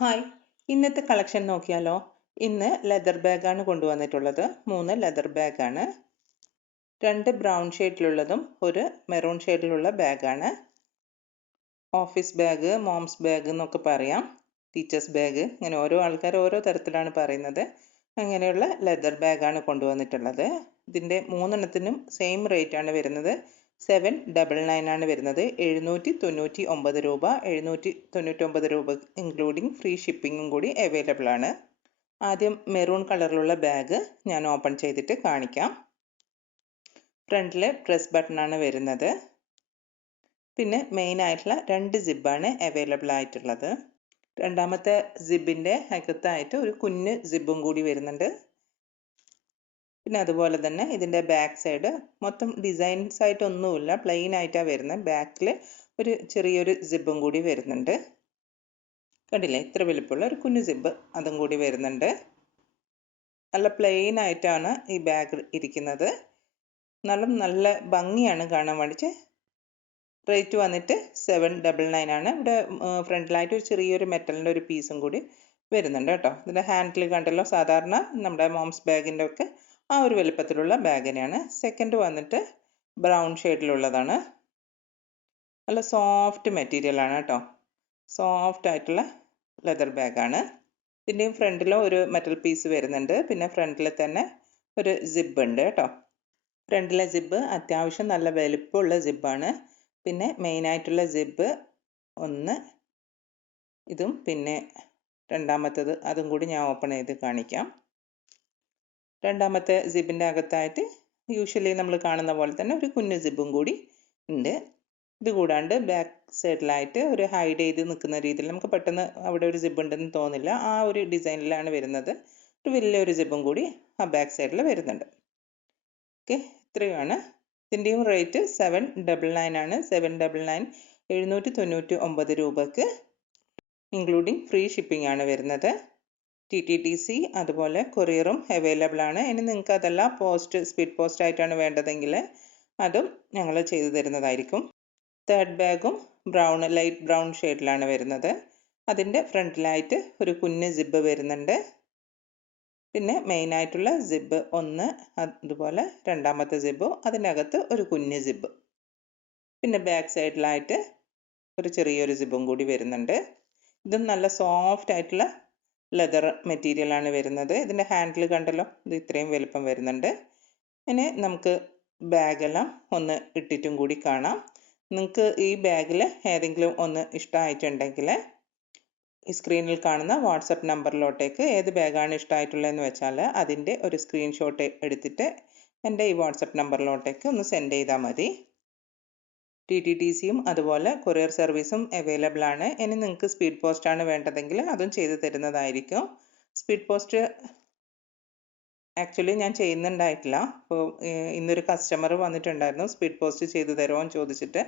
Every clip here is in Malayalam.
ഹായ്, ഇന്നത്തെ കളക്ഷൻ നോക്കിയാലോ? ഇന്ന് ലെതർ ബാഗാണ് കൊണ്ടുവന്നിട്ടുള്ളത്. 3 ലെതർ ബാഗാണ്. 2 ബ്രൗൺ ഷെയ്ഡിലുള്ളതും ഒരു മെറൂൺ ഷെയ്ഡിലുള്ള ബാഗാണ്. ഓഫീസ് ബാഗ്, മോംസ് ബാഗ് എന്നൊക്കെ പറയാം. ടീച്ചേഴ്സ് ബാഗ്, ഇങ്ങനെ ഓരോ ആൾക്കാർ ഓരോ തരത്തിലാണ് പറയുന്നത്. അങ്ങനെയുള്ള ലെതർ ബാഗാണ് കൊണ്ടുവന്നിട്ടുള്ളത്. ഇതിൻ്റെ 3 സെയിം റേറ്റ് ആണ് വരുന്നത്. 799 ആണ് വരുന്നത്. 799 രൂപ. 799 രൂപ ഇൻക്ലൂഡിങ് ഫ്രീ ഷിപ്പിങ്ങും കൂടി അവൈലബിൾ ആണ്. ആദ്യം മെറൂൺ കളറിലുള്ള ബാഗ് ഞാൻ ഓപ്പൺ ചെയ്തിട്ട് കാണിക്കാം. ഫ്രണ്ടിൽ പ്രസ് ബട്ടൺ ആണ് വരുന്നത്. പിന്നെ മെയിൻ ആയിട്ടുള്ള 2 സിബാണ് അവൈലബിൾ ആയിട്ടുള്ളത്. രണ്ടാമത്തെ സിബിൻ്റെ അകത്തായിട്ട് ഒരു കുഞ്ഞ് സിബും കൂടി വരുന്നുണ്ട്. പിന്നെ അതുപോലെ തന്നെ ഇതിൻ്റെ ബാക്ക് സൈഡ് മൊത്തം ഡിസൈൻസ് ആയിട്ടൊന്നുമില്ല, പ്ലെയിൻ ആയിട്ടാണ് വരുന്നത്. ബാക്കിൽ ഒരു ചെറിയൊരു സിബും കൂടി വരുന്നുണ്ട്. കണ്ടില്ലേ, ഇത്ര വലിപ്പമുള്ള ഒരു കുഞ്ഞു സിബ് അതും കൂടി വരുന്നുണ്ട്. നല്ല പ്ലെയിൻ ആയിട്ടാണ് ഈ ബാഗ് ഇരിക്കുന്നത്. നല്ല ഭംഗിയാണ് കാണാൻ വേണ്ടിയിട്ട്. റേറ്റ് വന്നിട്ട് 799 ആണ്. ഇവിടെ ഫ്രണ്ടിലായിട്ട് ഒരു ചെറിയൊരു മെറ്റലിൻ്റെ ഒരു പീസും കൂടി വരുന്നുണ്ട് കേട്ടോ. ഇതിൻ്റെ ഹാൻഡിൽ കണ്ടല്ലോ, സാധാരണ നമ്മുടെ മോംസ് ബാഗിൻ്റെ ഒക്കെ ആ ഒരു വലുപ്പത്തിലുള്ള ബാഗിനെയാണ്. സെക്കൻഡ് വന്നിട്ട് ബ്രൗൺ ഷെയ്ഡിലുള്ളതാണ്. നല്ല സോഫ്റ്റ് മെറ്റീരിയലാണ് കേട്ടോ. സോഫ്റ്റ് ആയിട്ടുള്ള ലെതർ ബാഗാണ്. ഇതിൻ്റെയും ഫ്രണ്ടിലും ഒരു മെറ്റൽ പീസ് വരുന്നുണ്ട്. പിന്നെ ഫ്രണ്ടിൽ തന്നെ ഒരു സിബ് ഉണ്ട് കേട്ടോ. ഫ്രണ്ടിലെ സിബ് അത്യാവശ്യം നല്ല വലുപ്പമുള്ള സിബാണ്. പിന്നെ മെയിനായിട്ടുള്ള സിബ് ഒന്ന് ഇതും പിന്നെ രണ്ടാമത്തത് അതും കൂടി ഞാൻ ഓപ്പൺ ചെയ്ത് കാണിക്കാം. രണ്ടാമത്തെ സിബിൻ്റെ അകത്തായിട്ട് യൂഷ്വലി നമ്മൾ കാണുന്ന പോലെ തന്നെ ഒരു കുഞ്ഞു സിബും കൂടി ഉണ്ട്. ഇത് കൂടാണ്ട് ബാക്ക് സൈഡിലായിട്ട് ഒരു ഹൈഡ് ചെയ്ത് നിൽക്കുന്ന രീതിയിൽ നമുക്ക് പെട്ടെന്ന് അവിടെ ഒരു സിബ് ഉണ്ടെന്ന് തോന്നില്ല. ആ ഒരു ഡിസൈനിലാണ് വരുന്നത്. ഒരു വലിയൊരു സിബും കൂടി ആ ബാക്ക് സൈഡിൽ വരുന്നുണ്ട്. ഓക്കെ, ഇത്രയുമാണ്. ഇതിൻ്റെയും റേറ്റ് 799 ആണ്. 799 799 രൂപക്ക് ഇൻക്ലൂഡിങ് ഫ്രീ ഷിപ്പിംഗ് ആണ് വരുന്നത്. TTDC അതുപോലെ കൊറിയറും അവൈലബിൾ ആണ്. ഇനി നിങ്ങൾക്ക് അതല്ല സ്പീഡ് പോസ്റ്റ് ആയിട്ടാണ് വേണ്ടതെങ്കിൽ അതും ഞങ്ങൾ ചെയ്തു തരുന്നതായിരിക്കും. തേർഡ് ബാഗും ലൈറ്റ് ബ്രൗൺ ഷെയ്ഡിലാണ് വരുന്നത്. അതിൻ്റെ ഫ്രണ്ടിലായിട്ട് ഒരു കുഞ്ഞ് സിബ് വരുന്നുണ്ട്. പിന്നെ മെയിനായിട്ടുള്ള സിബ് ഒന്ന്, അതുപോലെ രണ്ടാമത്തെ സിബും അതിനകത്ത് ഒരു കുഞ്ഞ് സിബ്. പിന്നെ ബാക്ക് സൈഡിലായിട്ട് ഒരു ചെറിയൊരു സിബും കൂടി വരുന്നുണ്ട്. ഇതും നല്ല സോഫ്റ്റ് ആയിട്ടുള്ള ലെതർ മെറ്റീരിയലാണ് വരുന്നത്. ഇതിൻ്റെ ഹാൻഡിൽ കണ്ടല്ലോ, ഇത് ഇത്രയും വലുപ്പം വരുന്നുണ്ട്. ഇനി നമുക്ക് ബാഗെല്ലാം ഒന്ന് ഇട്ടിട്ടും കൂടി കാണാം. നിങ്ങൾക്ക് ഈ ബാഗിൽ ഏതെങ്കിലും ഒന്ന് ഇഷ്ടമായിട്ടുണ്ടെങ്കിൽ ഈ സ്ക്രീനിൽ കാണുന്ന വാട്സപ്പ് നമ്പറിലോട്ടേക്ക് ഏത് ബാഗാണ് ഇഷ്ടമായിട്ടുള്ളതെന്ന് വെച്ചാൽ അതിൻ്റെ ഒരു സ്ക്രീൻഷോട്ട് എടുത്തിട്ട് എൻ്റെ ഈ വാട്സപ്പ് നമ്പറിലോട്ടേക്ക് ഒന്ന് സെൻഡ് ചെയ്താൽ മതി. TTDCയും അതുപോലെ കൊറിയർ സർവീസും അവൈലബിൾ ആണ്. ഇനി നിങ്ങൾക്ക് സ്പീഡ് പോസ്റ്റ് ആണ് വേണ്ടതെങ്കിൽ അതും ചെയ്തു തരുന്നതായിരിക്കും. സ്പീഡ് പോസ്റ്റ് ആക്ച്വലി ഞാൻ ചെയ്യുന്നുണ്ടായിട്ടില്ല. അപ്പോൾ ഇന്നൊരു കസ്റ്റമർ വന്നിട്ടുണ്ടായിരുന്നു, സ്പീഡ് പോസ്റ്റ് ചെയ്തു തരുമോ എന്ന് ചോദിച്ചിട്ട്.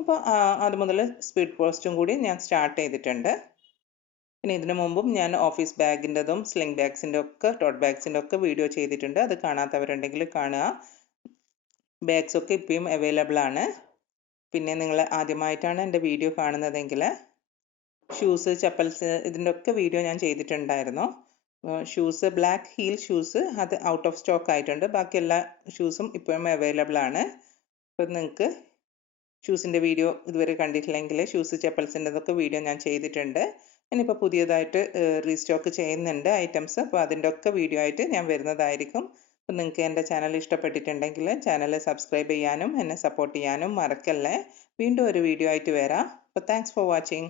അപ്പോൾ അത് മുതൽ സ്പീഡ് പോസ്റ്റും കൂടി ഞാൻ സ്റ്റാർട്ട് ചെയ്തിട്ടുണ്ട്. പിന്നെ ഇതിനു മുമ്പും ഞാൻ ഓഫീസ് ബാഗിൻ്റെതും സ്ലിംഗ് ബാഗ്സിൻ്റെ ഒക്കെ ടോട്ട് ബാഗ്സിൻ്റെ ഒക്കെ വീഡിയോ ചെയ്തിട്ടുണ്ട്. അത് കാണാത്തവരുണ്ടെങ്കിൽ കാണുക. ബാഗ്സ് ഒക്കെ ഇപ്പോഴും അവൈലബിൾ ആണ്. പിന്നെ നിങ്ങൾ ആദ്യമായിട്ടാണ് എൻ്റെ വീഡിയോ കാണുന്നതെങ്കിൽ ഷൂസ്, ചപ്പൽസ് ഇതിൻ്റെ ഒക്കെ വീഡിയോ ഞാൻ ചെയ്തിട്ടുണ്ടായിരുന്നു. ഷൂസ്, ബ്ലാക്ക് ഹീൽ ഷൂസ് അത് ഔട്ട് ഓഫ് സ്റ്റോക്ക് ആയിട്ടുണ്ട്. ബാക്കി എല്ലാ ഷൂസും ഇപ്പോഴും അവൈലബിൾ ആണ്. അപ്പോൾ നിങ്ങൾക്ക് ഷൂസിൻ്റെ വീഡിയോ ഇതുവരെ കണ്ടിട്ടില്ലെങ്കിൽ ഷൂസ്, ചപ്പൽസിൻ്റെതൊക്കെ വീഡിയോ ഞാൻ ചെയ്തിട്ടുണ്ട്. ഇനിയിപ്പോൾ പുതിയതായിട്ട് റീസ്റ്റോക്ക് ചെയ്യുന്നുണ്ട് ഐറ്റംസ്. അപ്പോൾ അതിൻ്റെ ഒക്കെ വീഡിയോ ആയിട്ട് ഞാൻ വരുന്നതായിരിക്കും. അപ്പോൾ നിങ്ങൾക്ക് എൻ്റെ ചാനൽ ഇഷ്ടപ്പെട്ടിട്ടുണ്ടെങ്കിൽ ചാനൽ സബ്സ്ക്രൈബ് ചെയ്യാനും എന്നെ സപ്പോർട്ട് ചെയ്യാനും മറക്കല്ലേ. വീണ്ടും ഒരു വീഡിയോ ആയിട്ട് വരാം. അപ്പോൾ താങ്ക്സ് ഫോർ വാച്ചിങ്.